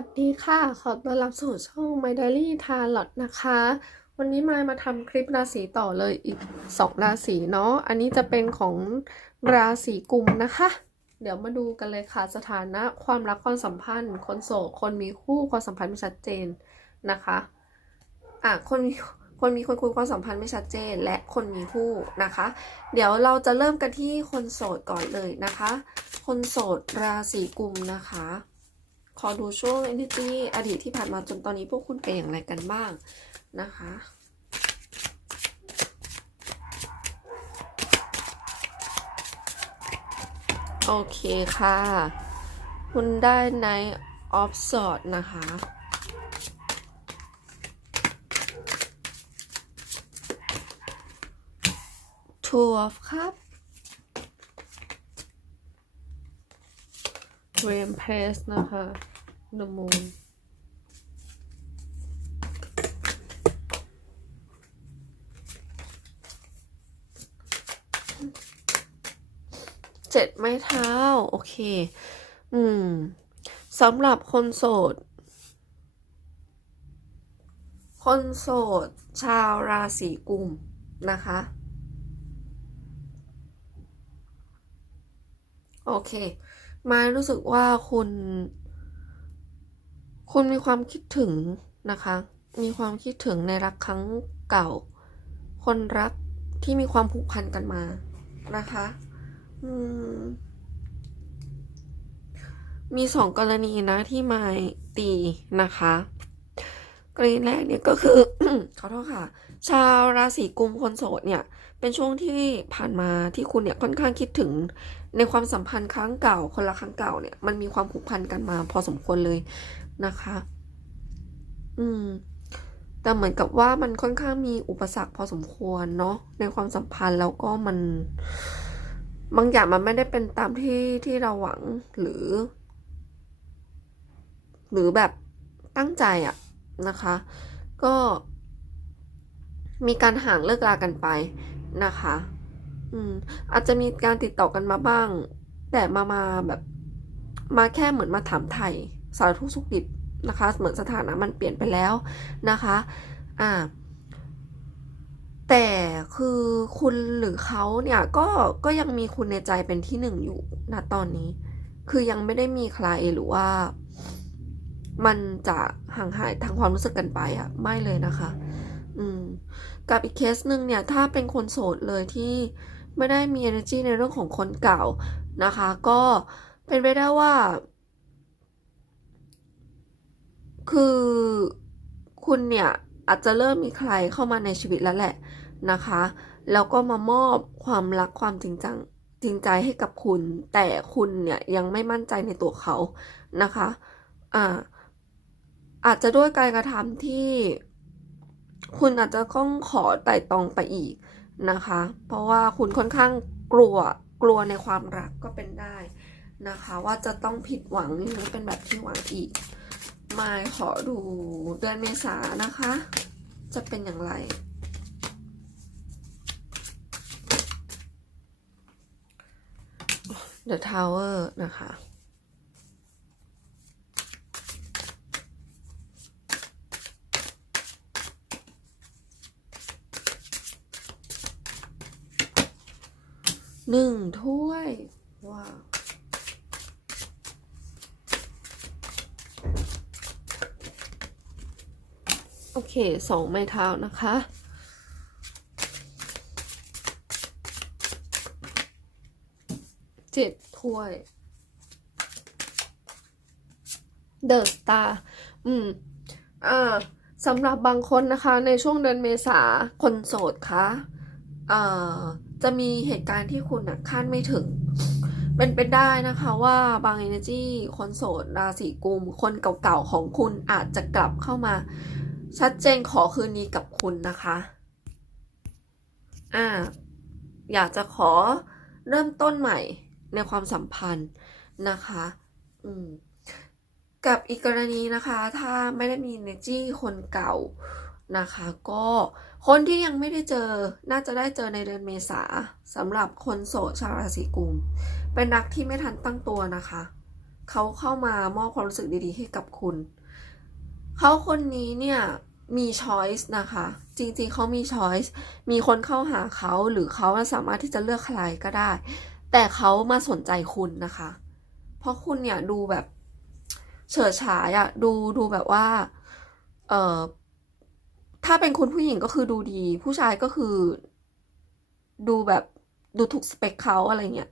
วัสดีค่ะ ขอต้อนรับสู่ช่อง My Daily Tarot นะคะ วันนี้มายมาทำคลิปราศีต่อเลยอีก 2 ราศีเนาะ อันนี้จะเป็นของราศีกุมนะคะ เดี๋ยวมาดูกันเลยค่ะ สถานะความรักความสัมพันธ์ คนโสด คนมีคู่ ความสัมพันธ์ไม่ชัดเจนนะคะ อะ คนมีคนมีคนคุยความสัมพันธ์ไม่ชัดเจน และคนมีคู่นะคะ เดี๋ยวเราจะเริ่มกันที่คนโสดก่อนเลยนะคะ คนโสดราศีกุมนะคะ ขอดูช่วง entity อดีตที่ผ่านมาจนตอนนี้พวกคุณเป็นอย่างไรกันบ้างนะคะโอเคค่ะ คุณได้ใน of s o r t นะคะทูออฟครับ two of cup rampage นะคะ the moon เจ็ดไม้เท้า โอเค อืมสำหรับคนโสด คนโสด ชาวราศีกุมนะคะ โอเค มายรู้สึกว่าคุณ คุณมีความคิดถึงนะคะ มีความคิดถึงในรักครั้งเก่า คนรักที่มีความผูกพันกันมานะคะมมีสองกรณีนะที่มายตีนะคะกรณีแรกเนี่ยก็คือขอโทษค่ะ ชาวราศีกุมคนโสดเนี่ย เป็นช่วงที่ผ่านมาที่คุณเนี่ยค่อนข้างคิดถึงในความสัมพันธ์ครั้งเก่า คนละครั้งเก่าเนี่ยมันมีความผูกพันกันมาพอสมควรเลยนะคะ อืม แต่เหมือนกับว่ามันค่อนข้างมีอุปสรรคพอสมควรเนาะในความสัมพันธ์แล้วก็มันบางอย่างมันไม่ได้เป็นตามที่ที่เราหวังหรือ หรือแบบตั้งใจอะนะคะ ก็มีการห่างเลิกลากันไป นะคะ อืม อาจจะมีการติดต่อกันมาบ้าง แต่มามาแบบ มาแค่เหมือนมาถามไถ่สารทุกสุขดิบนะคะ เหมือนสถานะมันเปลี่ยนไปแล้วนะคะ อ่า แต่คือคุณหรือเขาเนี่ยก็ก็ยังมีคุณในใจเป็นที่หนึ่งอยู่ณตอนนี้ คือยังไม่ได้มีใครหรือว่า มันจะห่างหายทางความรู้สึกกันไปอะไม่เลยนะคะ อืม กับอีกเคสหนึ่งเนี่ยถ้าเป็นคนโสดเลยที่ไม่ได้มี energy ในเรื่องของคนเก่านะคะ ก็เป็นไปได้ว่า คือคุณเนี่ยอาจจะเริ่มมีใครเข้ามาในชีวิตแล้วแหละนะคะ แล้วก็มามอบความรักความจริงจังจริงใจให้กับคุณ แต่คุณเนี่ยยังไม่มั่นใจในตัวเขานะคะ อ่า อาจจะด้วยการกระทำที่ คุณอาจจะต้องขอไต่ตองไปอีกนะคะ เพราะว่าคุณค่อนข้างกลัวกลัวในความรักก็เป็นได้นะคะ ว่าจะต้องผิดหวังหรือเป็นแบบที่หวังอีกมาขอดูเดือนเมษานะคะ จะเป็นอย่างไร The Tower นะคะ หนึ่งถ้วยว้าวโอเคสองไม้เท้านะคะ เจ็ดถ้วยเดอะสตาร์อืม อ่าสำหรับบางคนนะคะ ในช่วงเดือนเมษาคนโสดคะอ่า จะมีเหตุการณ์ที่คุณนะคาดไม่ถึง เป็นไปได้นะคะว่าบาง energy คนโสดราศีกุม คนเก่าๆของคุณอาจจะกลับเข้ามา ชัดเจนขอคืนนี้กับคุณนะคะอ่าอยากจะขอเริ่มต้นใหม่ในความสัมพันธ์นะคะ อืม กับอีกกรณีนะคะ ถ้าไม่ได้มี energy คนเก่านะคะ ก็ คนที่ยังไม่ได้เจอน่าจะได้เจอในเดือนเมษาสำหรับคนโสดชาวราศีกุม เป็นรักที่ไม่ทันตั้งตัวนะคะ เขาเข้ามามอบความรู้สึกดีๆให้กับคุณ เขาคนนี้เนี่ยมี choice นะคะ จริงๆเขามี choice มีคนเข้าหาเขาหรือเขาสามารถที่จะเลือกใครก็ได้ แต่เขามาสนใจคุณนะคะ เพราะคุณเนี่ยดูแบบเฉิดฉายอะดูดูแบบว่า เอ่อ ถ้าเป็นคุณผู้หญิงก็คือดูดี ผู้ชายก็คือ ดูแบบดูถูกสเปคเขาอะไรเงี้ย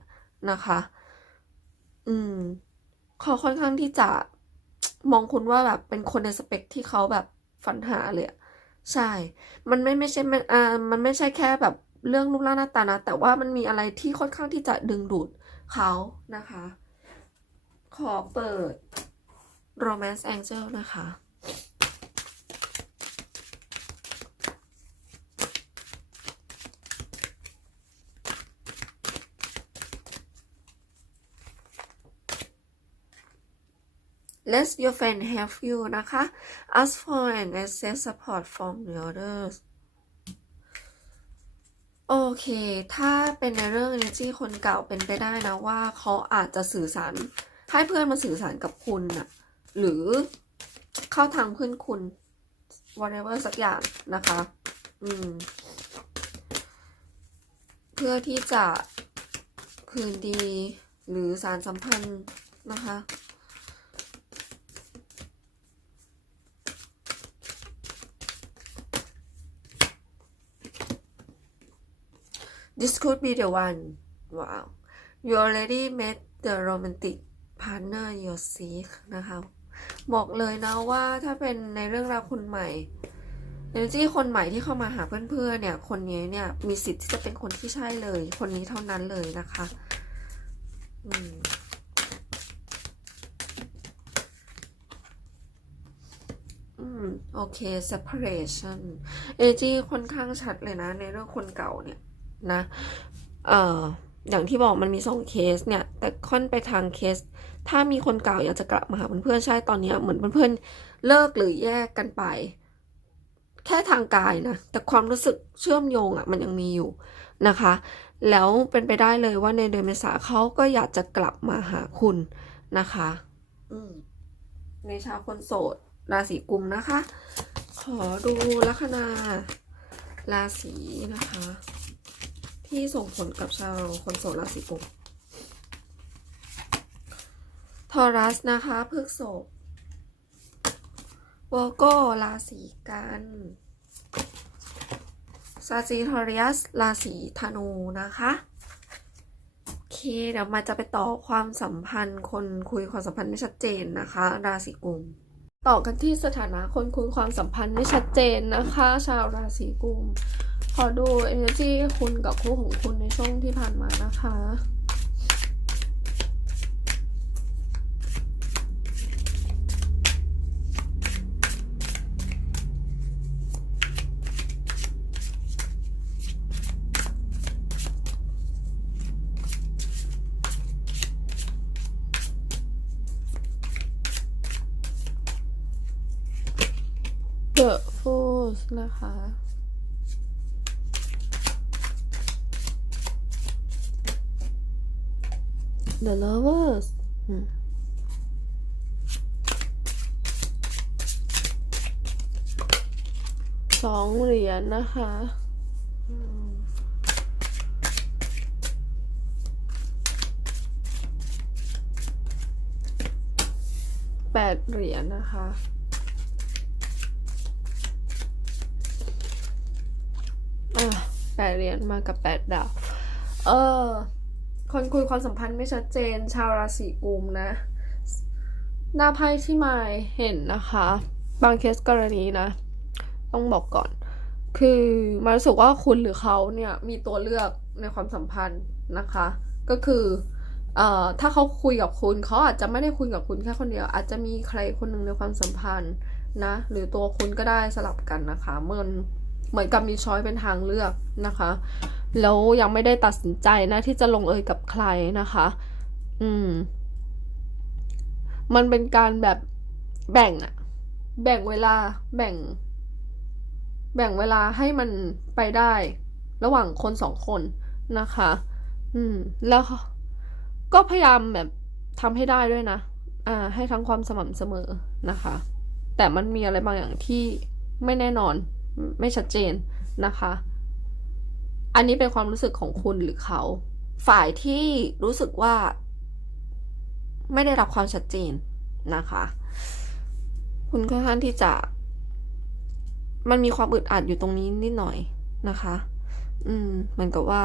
นะคะ อืมเขาค่อนข้างที่จะมองคุณว่าแบบเป็นคนในสเปคที่เขาแบบฝันหาเลยอะใช่ มันไม่ไม่ใช่มันอ่ามันไม่ใช่แค่แบบเรื่องรูปร่างหน้าตานะ แต่ว่ามันมีอะไรที่ค่อนข้างที่จะดึงดูดเขานะคะ ขอเปิด Romance Angel นะคะ Let your friend help you นะคะ ask for and access support from the others โอเค ถ้าเป็นในเรื่อง energy คนเก่าเป็นไปได้นะว่าเขาอาจจะสื่อสารให้เพื่อนมาสื่อสารกับคุณน่ะหรือเข้าทางเพื่อนคุณ whatever สักอย่างนะคะ อืม เพื่อที่จะคืนดีหรือสารสัมพันธ์นะคะ This could be the one. Wow. You already met the romantic partner you seek นะคะ บอกเลยนะว่าถ้าเป็นในเรื่องราวคนใหม่ energy คนใหม่ที่เข้ามาหาเพื่อนๆเนี่ย คนนี้เนี่ยมีสิทธิ์ที่จะเป็นคนที่ใช่เลย คนนี้เท่านั้นเลยนะคะอืมโอเค separation energy ค่อนข้างชัดเลยนะ ในเรื่องคนเก่าเนี่ย นะเอ่ออย่างที่บอกมันมีสองเคสเนี่ย แต่ค่อนไปทางเคส ถ้ามีคนเก่าอยากจะกลับมาหาเพื่อนๆใช่ตอนนี้เหมือนเพื่อนๆเลิกหรือแยกกันไป แค่ทางกายนะ แต่ความรู้สึกเชื่อมโยงอะ่ะมันยังมีอยู่นะคะ แล้วเป็นไปได้เลยว่าในเดือนเมษาเขาก็อยากจะกลับมาหาคุณนะคะในชาวคนโสด ราศีกุมนะคะ ขอดูลัคนาราศีนะคะ ที่ส่งผลกับชาวคนโสดราศีกุมทอรัสนะคะพฤกษบวอโกราศีกันซาจิทอริอัสราศีธนูนะคะโอเคเดี๋ยวมาจะไปต่อความสัมพันธ์ คนคุยความสัมพันธ์ไม่ชัดเจนนะคะ ราศีกุม ต่อกันที่สถานะคนคุยความสัมพันธ์ไม่ชัดเจนนะคะ ชาวราศีกุม ขอดู energy คุณกับคู่ของคุณในช่วงที่ผ่านมานะคะ The Fools นะคะ The Lovers อืมสองเหรียญนะคะอืมแปดเหรียญนะคะ อะแปดเหรียญมากับแปดดาว เออ คนคุยความสัมพันธ์ไม่ชัดเจน ชาวราศีกุมนะ หน้าไพ่ที่มาเห็นนะคะ บางเคสกรณีนะ ต้องบอกก่อน คือมารู้สึกว่าคุณหรือเขาเนี่ยมีตัวเลือกในความสัมพันธ์นะคะ ก็คือเอ่อถ้าเขาคุยกับคุณเขาอาจจะไม่ได้คุยกับคุณแค่คนเดียว อาจจะมีใครคนหนึ่งในความสัมพันธ์นะ หรือตัวคุณก็ได้สลับกันนะคะ เหมือนเหมือนกับมีช้อยเป็นทางเลือกนะคะ แล้วยังไม่ได้ตัดสินใจนะที่จะลงเอยกับใครนะคะ อืม มันเป็นการแบบแบ่งอะแบ่งเวลาแบ่ง แบ่งเวลาให้มันไปได้ ระหว่างคนสองคนนะคะ อืม แล้วก็พยายามแบบทำให้ได้ด้วยนะ อ่า ให้ทั้งความสม่ำเสมอนะคะ แต่มันมีอะไรบางอย่างที่ไม่แน่นอน ไม่ชัดเจนนะคะ อันนี้เป็นความรู้สึกของคุณหรือเขา ฝ่ายที่รู้สึกว่า ไม่ได้รับความชัดเจนนะคะ คุณค่อนข้างที่จะ มันมีความอึดอัดอยู่ตรงนี้นิดหน่อยนะคะ อืมเหมือนกับว่า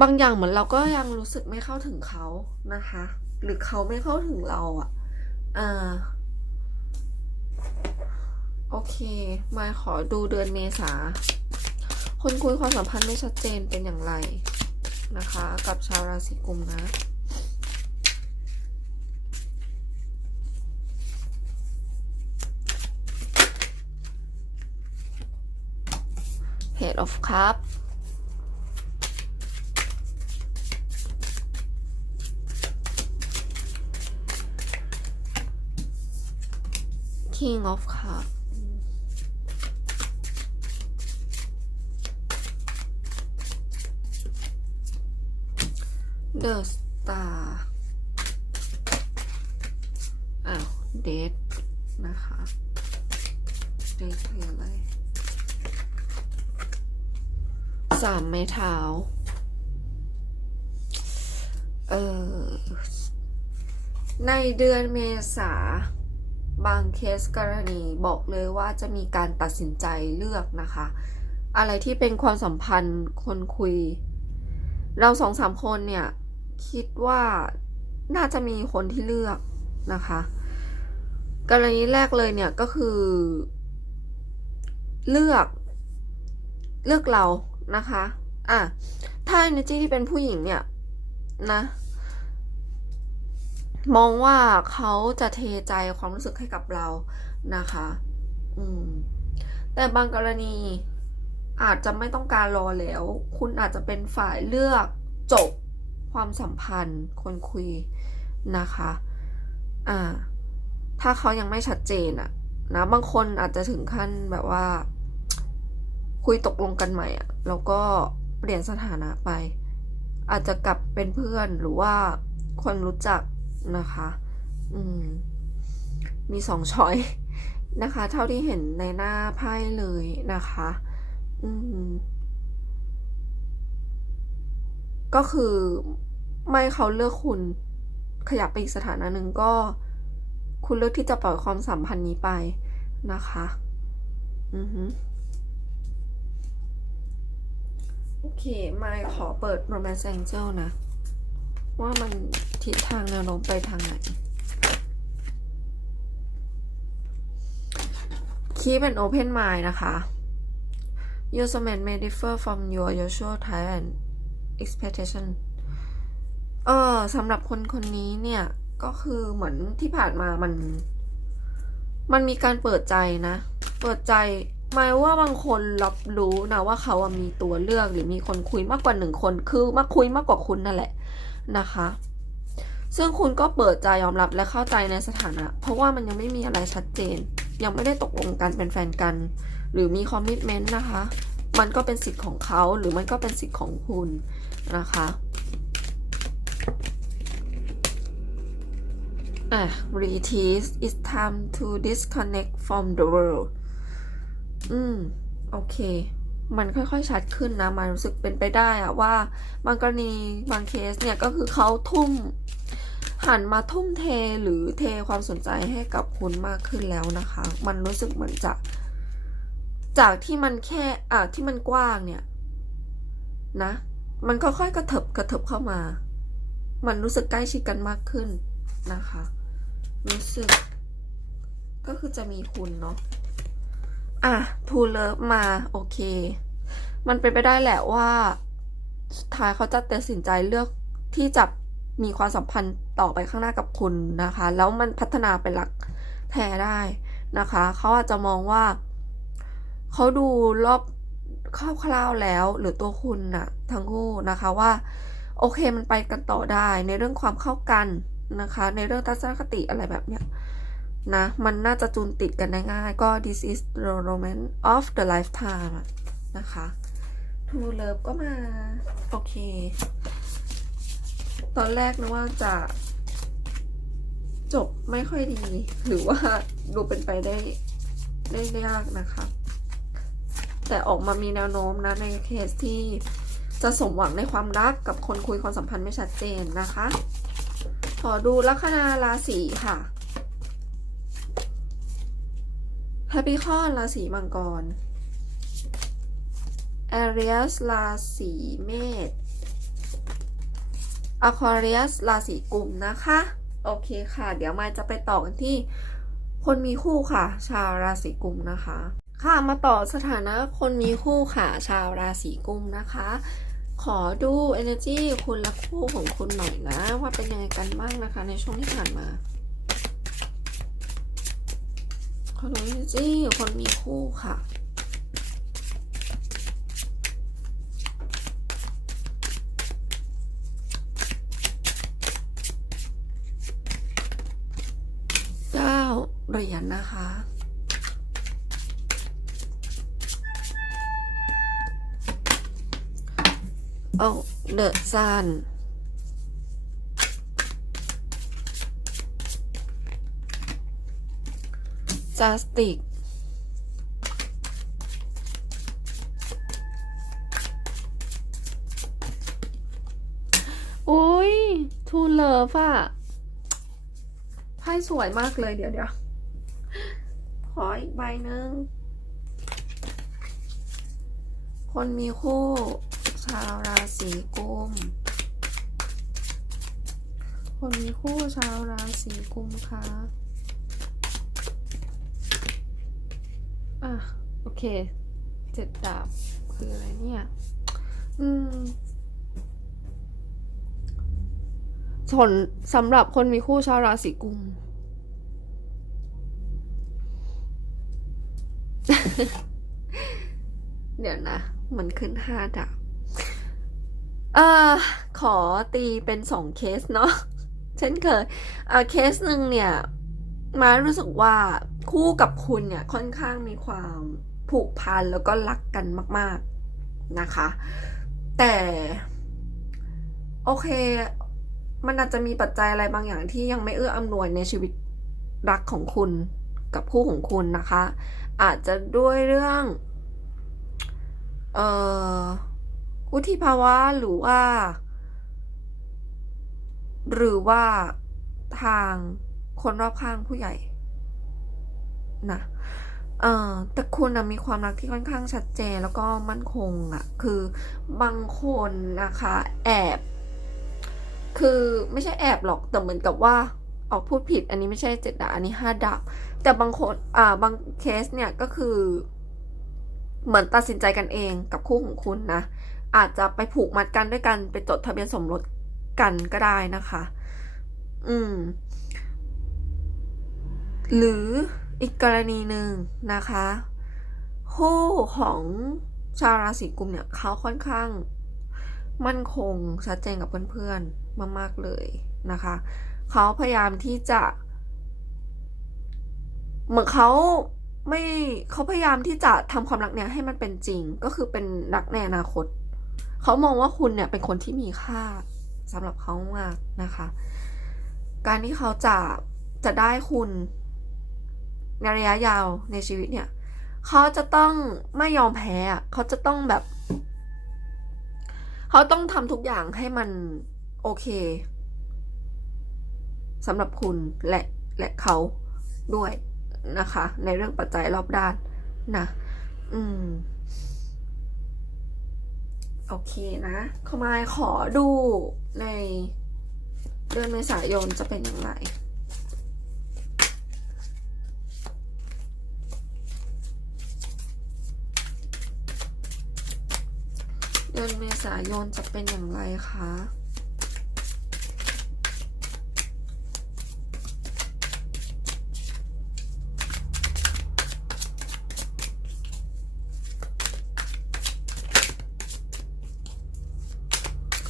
บางอย่างเหมือนเราก็ยังรู้สึกไม่เข้าถึงเขานะคะ หรือเขาไม่เข้าถึงเราอะ่ะอ่าโอเค มาขอดูเดือนเมษา คนคุยความสัมพันธ์ไม่ชัดเจนเป็นอย่างไรนะคะ กับชาวราศีกุมนะ Head of Cup King of Cup เดอะสตาร์อ้าวเดทนะคะเดทคืออะไรสามไม้เท้า เออ ในเดือนเมษา บางเคสกรณีบอกเลยว่าจะมีการตัดสินใจเลือกนะคะ อะไรที่เป็นความสัมพันธ์คนคุย เราสองสามคนเนี่ย คิดว่าน่าจะมีคนที่เลือกนะคะ กรณีแรกเลยเนี่ยก็คือ เลือกเลือกเรานะคะอะถ้า energy ที่เป็นผู้หญิงเนี่ยนะ มองว่าเขาจะเทใจความรู้สึกให้กับเรานะคะ อืม แต่บางกรณีอาจจะไม่ต้องการรอแล้ว คุณอาจจะเป็นฝ่ายเลือกจบ ความสัมพันธ์คนคุยนะคะอ่าถ้าเขายังไม่ชัดเจนอะนะบางคนอาจจะถึงขั้นแบบว่า คุยตกลงกันใหม่อะแล้วก็เปลี่ยนสถานะไป อาจจะกลับเป็นเพื่อนหรือว่าคนรู้จักนะคะ อืม มีสองช้อยนะคะ เท่าที่เห็นในหน้าไพ่เลยนะคะ อืม ก็คือไม่เขาเลือกคุณ ขยับไปอีกสถานะหนึ่งก็ คุณเลือกที่จะปล่อยความสัมพันธ์นี้ไปนะคะ อือฮึโอเค ไมายขอเปิด Romance Angel นะ ว่ามันทิศทางแนวโน้มไปทางไหน Keep an open mind นะคะ Your soulmate may differ from your usual type and expectation เออสำหรับคนคนนี้เนี่ย ก็คือเหมือนที่ผ่านมามัน มันมีการเปิดใจนะ เปิดใจหมายว่าบางคนรับรู้นะว่าเขามีตัวเลือกหรือมีคนคุยมากกว่าหนึ่งคน คือมาคุยมากกว่าคุณนั่นแหละนะคะ ซึ่งคุณก็เปิดใจยอมรับและเข้าใจในสถานะ เพราะว่ามันยังไม่มีอะไรชัดเจน ยังไม่ได้ตกลงกันเป็นแฟนกัน หรือมีคอมมิชเมนต์นะคะ มันก็เป็นสิทธิ์ของเขาหรือมันก็เป็นสิทธิ์ของคุณ นะคะอะ retease it's time to disconnect from the world อืม โอเค มันค่อยๆ ชัดขึ้นนะ มันรู้สึกเป็นไปได้อะว่า บางกรณีบางเคสเนี่ย ก็คือเขาทุ่ม หันมาทุ่มเทหรือเทความสนใจให้กับคุณมากขึ้นแล้วนะคะ มันรู้สึกเหมือนจะ จากที่มันแค่ อะที่มันกว้างเนี่ย นะ มันค่อยๆกระเถิบกระเถิบเข้ามา มันรู้สึกใกล้ชิดกันมากขึ้นนะคะ รู้สึก ก็คือจะมีคุณเนาะ อะทูเลิฟมาโอเค มันเป็นไปได้แหละว่าสุดท้ายเขาจะตัดสินใจเลือกที่จะมีความสัมพันธ์ต่อไปข้างหน้ากับคุณนะคะ แล้วมันพัฒนาเป็นหลักแท้ได้นะคะ เขาอาจจะมองว่า เขาดูรอบ คร่าวๆแล้วหรือตัวคุณน่ะทั้งคู่นะคะว่า โอเคมันไปกันต่อได้ในเรื่องความเข้ากันนะคะ ในเรื่องทัศนคติอะไรแบบเนี้ยนะมันน่าจะจูนติดกันได้ง่ายก็ this is the romance of the lifetime นะคะ true love ก็มา โอเค ตอนแรกนึกว่าจะจบไม่ค่อยดี หรือว่าดูเป็นไปได้ได้ยากนะคะ แต่ออกมามีแนวโน้มนะในเคสที่จะสมหวังในความรักกับคนคุยความสัมพันธ์ไม่ชัดเจนนะคะ ขอดูลัคนาราศีค่ะแฮปปี้คอนราศีมังกรแอเรียสราศีเมษอควาเรียสราศีกุมนะคะ โอเคค่ะ เดี๋ยวมาจะไปต่อกันที่คนมีคู่ค่ะ ชาวราศีกุมนะคะ ค่ะมาต่อสถานะคนมีคู่ค่ะชาวราศีกุมนะคะ ขอดู energy คุณและคู่ของคุณหน่อยนะ ว่าเป็นยังไงกันบ้างนะคะ ในช่วงที่ผ่านมาขอดู energy คนมีคู่ค่ะเก้าเหรียญนะคะ โอ้เดอะซันจัสติกอุ้ยทูเลิฟอะไพ่สวยมากเลยเดี๋ยวเดี๋ยวขออีกใบหนึ่งคนมีคู่ ชาวราศีกุม คนมีคู่ชาวราศีกุมค่ะอะ โอเค เจ็ดดาบคืออะไรเนี่ย อืมส่วนสำหรับคนมีคู่ชาวราศีกุม เดี๋ยวนะ มันขึ้นห้าดาบ เอ่อขอตีเป็นสองเคสเนาะเช่นเคยเอ่อเคสหนึ่งเนี่ย มารู้สึกว่าคู่กับคุณเนี่ยค่อนข้างมีความผูกพันแล้วก็รักกันมาก ๆนะคะ แต่โอเค มันอาจจะมีปัจจัยอะไรบางอย่างที่ยังไม่เอื้ออำนวยในชีวิตรักของคุณกับคู่ของคุณนะคะ อาจจะด้วยเรื่อง เอ่อ วุฒิภาวะหรือว่า หรือว่าทางคนรอบข้างผู้ใหญ่นะเอ่อแต่คุณนะมีความรักที่ค่อนข้างชัดเจนแล้วก็มั่นคงอะ่ะคือบางคนนะคะ แอบ คือไม่ใช่แอบหรอกแต่เหมือนกับว่าออกพูดผิด อันนี้ไม่ใช่เจ็ดดาบอันนี้ห้าดาบแต่บางคนอ่าบางเคสเนี่ยก็คือ เหมือนตัดสินใจกันเองกับคู่ของคุณนะ อาจจะไปผูกมัดกันด้วยกันไปจดทะเบียนสมรสกันก็ได้นะคะ อืม หรืออีกกรณีหนึ่งนะคะคู่ของชาวราศีกุมเนี่ยเขาค่อนข้างมั่นคงชัดเจนกับเพื่อนๆมากๆเลยนะคะ เขาพยายามที่จะ เหมือนเขาไม่เขาพยายามที่จะทำความรักเนี่ยให้มันเป็นจริงก็คือเป็นรักในอนาคต เขามองว่าคุณเนี่ยเป็นคนที่มีค่าสำหรับเขามากนะคะ การที่เขาจะจะได้คุณในระยะยาวในชีวิตเนี่ย เขาจะต้องไม่ยอมแพ้ เขาจะต้องแบบ เขาต้องทำทุกอย่างให้มันโอเคสำหรับคุณและและเขาด้วยนะคะ ในเรื่องปัจจัยรอบด้านนะ อืม โอเคนะขมายขอดูในเดือนเมษายนจะเป็นอย่างไรเดือนเมษายนจะเป็นอย่างไรคะ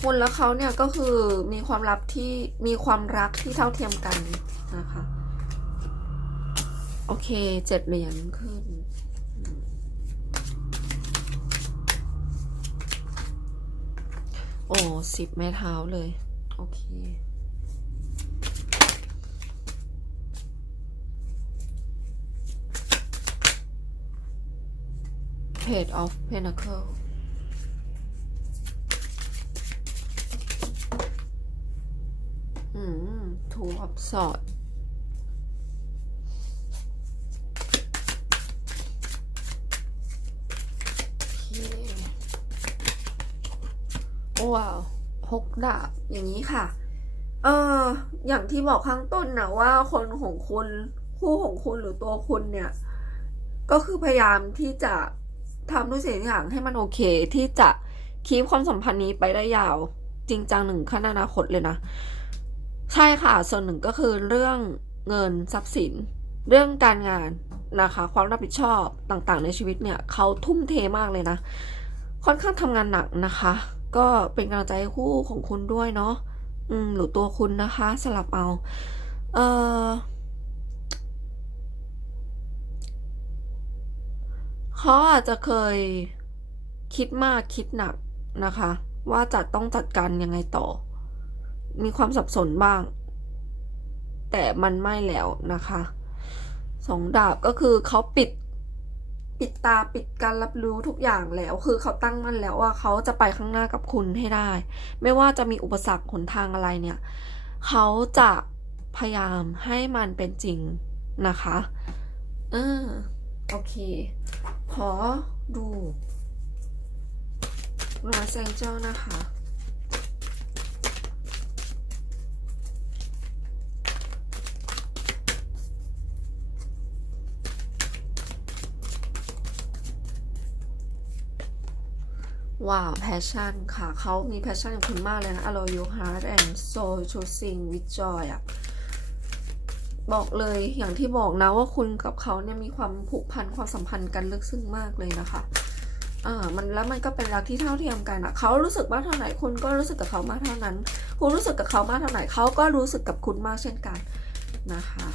คุณแล้วเขาเนี่ยก็คือมีความลับที่มีความรักที่เท่าเทียมกันนะคะ โอเคเจ็ดเหรียญขึ้น โอ้สิบแม่เท้าเลย โอเคเพจออฟเพน n t a c l e ม two of swords โอเคว้าวหกดาบอย่างนี้ค่ะ เอออย่างที่บอกข้างต้นนะว่าคนของคุณคู่ของคุณหรือตัวคุณเนี่ย ก็คือพยายามที่จะทำทุกสิ่งทุกอย่างให้มันโอเคที่จะคีปความสัมพันธ์นี้ไปได้ยาว จริงจังหนึ่งขั้นอนาคตเลยนะ ใช่ค่ะ ส่วนหนึ่งก็คือเรื่องเงินทรัพย์สิน เรื่องการงานนะคะ ความรับผิดชอบต่างๆ ในชีวิตเนี่ยเขาทุ่มเทมากเลยนะ ค่อนข้างทำงานหนักนะคะ ก็เป็นกำลังใจให้คู่ของคุณด้วยเนาะอืมหรือตัวคุณนะคะสลับเอา เออเขาอาจจะเคยคิดมากคิดหนักนะคะ ว่าจะต้องจัดการยังไงต่อ มีความสับสนบ้าง แต่มันไม่แล้วนะคะสองดาบก็คือเขาปิด ปิดตาปิดการรับรู้ทุกอย่างแล้ว คือเขาตั้งมั่นแล้วว่าเขาจะไปข้างหน้ากับคุณให้ได้ ไม่ว่าจะมีอุปสรรคหนทางอะไรเนี่ย เขาจะพยายามให้มันเป็นจริงนะคะเออโอเค ขอดูลอสแองเจลนะคะ ว้าวแพชชั่นค่ะ เขามีแพชชั่นกับคุณมากเลยนะ allow your heart and soul to sing with joy อะบอกเลยอย่างที่บอกนะว่าคุณกับเขาเนี่ยมีความผูกพันความสัมพันธ์กันลึกซึ้งมากเลยนะคะอ่ามันแล้วมันก็เป็นรักที่เท่าเทียมกันอะเขารู้สึกมากเท่าไหร่คุณก็รู้สึกกับเขามากเท่านั้น คุณรู้สึกกับเขามากเท่าไหร่เขาก็รู้สึกกับคุณมากเช่นกันนะคะ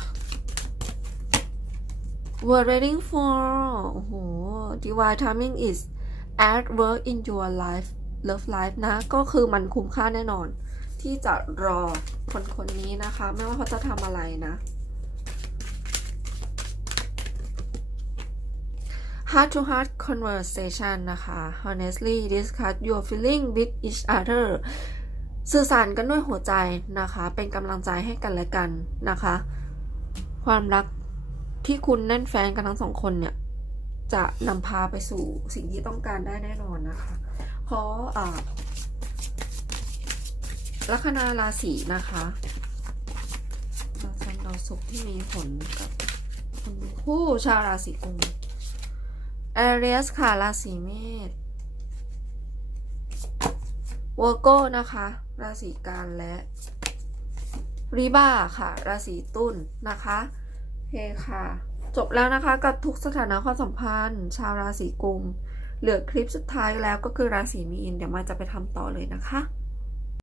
We're waiting for โอ้โห divine timing is at work in your life love life นะ ก็คือมันคุ้มค่าแน่นอน ที่จะรอคนคนนี้นะคะ ไม่ว่าเขาจะทำอะไรนะ heart to heart conversation นะคะ honestly discuss your feeling with each other สื่อสารกันด้วยหัวใจนะคะ เป็นกำลังใจให้กันและกันนะคะ ความรักที่คุณแน่นแฟนกันทั้งสองคนเนี่ย จะนำพาไปสู่สิ่งที่ต้องการได้แน่นอนนะคะเพราะอ่าลัคนาราศีนะคะดาวจันทร์ดาวศุกร์ที่มีผลกับคนผู้ชาวราศีกุมแอเรียสค่ะราศีเมษวอร์โก้นะคะ ราศีกันและริบ้าค่ะ ราศีตุลนะคะเคค่ะ จบแล้วนะคะกับทุกสถานะความสัมพันธ์ ชาวราศีกุม เหลือคลิปสุดท้ายแล้วก็คือราศีมีนเดี๋ยวมาจะไปทำต่อเลยนะคะ